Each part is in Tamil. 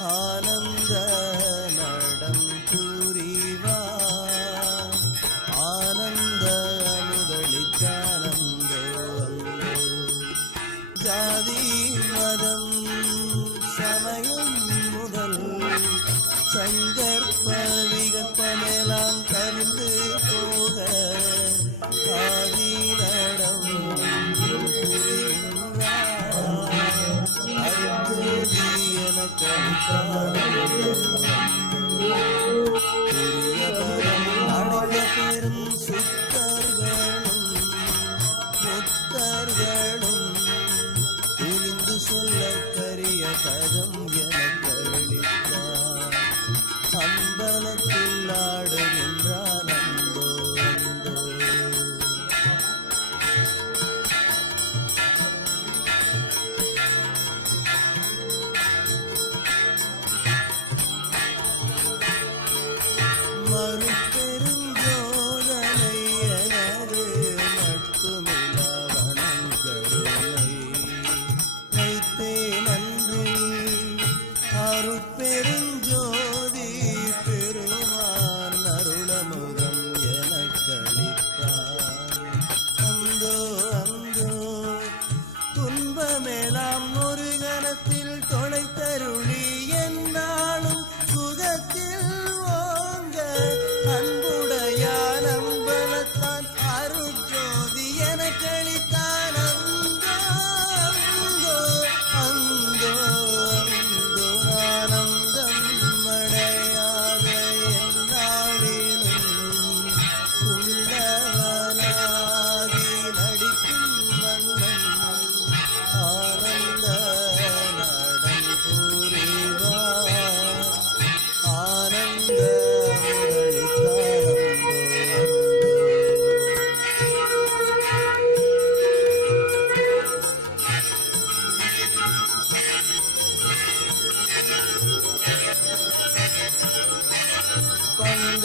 ஆனந்த நடம் புரிவார் ஆனந்த முதலித்தானந்தோ அங்கோ. ஜாதி மதம் சமயம் முதல் சங்கற்ப அடைந்த பெரும் சுத்தர்களும் முத்தர்களும் துணிந்து சொல்ல கரிய பதம் என அருட்பெருஞ்சோதி பெருமான் அருளமுகம் எனக்களித்தார். அந்தோ அந்தோ துன்பமெல்லாம் ஒரு கணத்தில் தொலை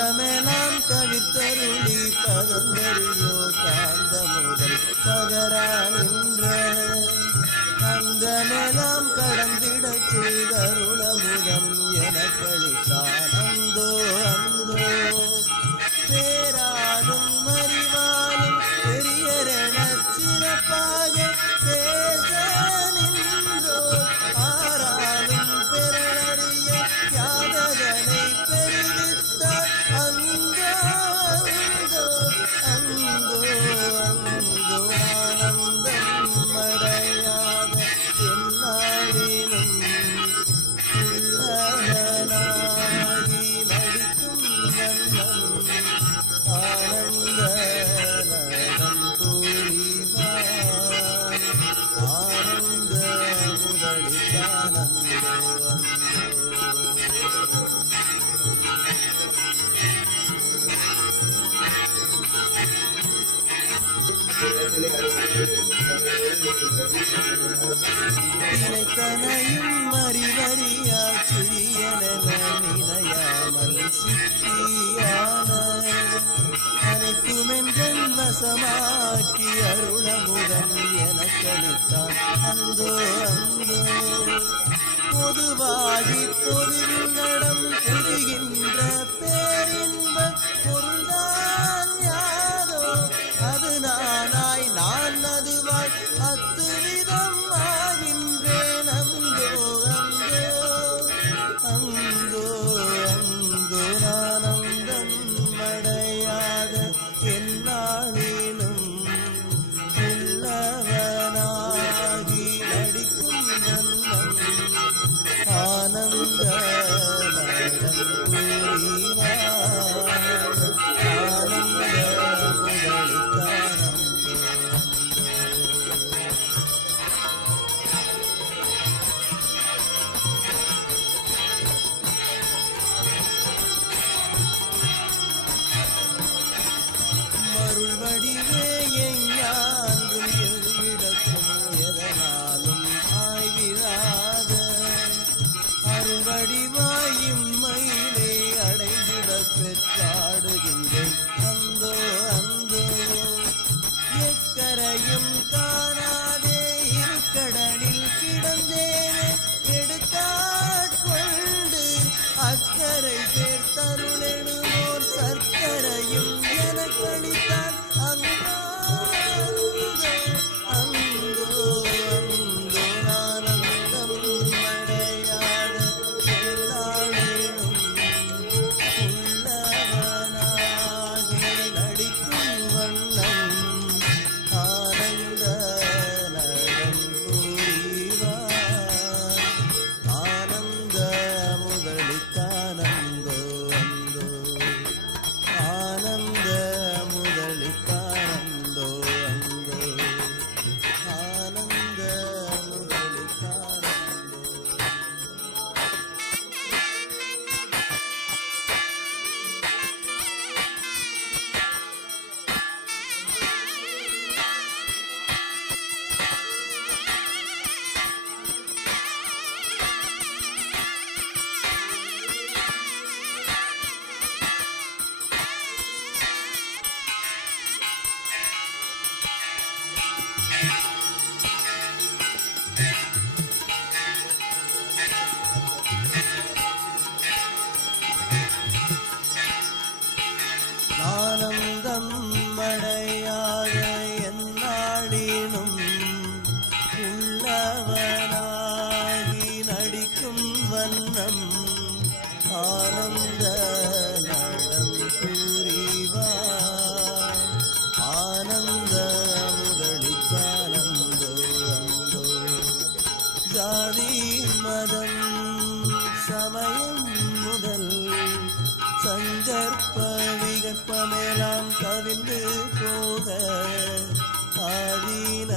பங்கமெலாம் தவித்தருளி பகந்தறியோ காந்த முதல் பகரானின்ற பகரா நின்ற செய்தருள முதம் என எனக்களித்தான் அந்தோ அந்தோ. பேராலும் அறிவாலும் பெரியரெனச் சிறப்பாக முதலித்தானந்தோ மறிவறியா நினைத்தனையும் அறிவறியா சிறியனவன் இணையாமல் அனைத்துமென்றன் வசமாக்கி அருளமுதம் எனக்களித்தான். அந்தோ அந்தோ பொதுவாகி பொதுவில் நடம் புரிகின்ற பேரின்ப பொருள்தான். அடிவாயும் மயிலே அடைந்திட பெற்றாடுகின்றேன் ஆனந்த நடம் புரிவார். ஆனந்த முதலித்தானந்தோ அந்தோ. ஜாதி மதம் சமயம் முதல் சங்கற்ப விகற்பமெல்லாம் கவிந்து போக ஆதீன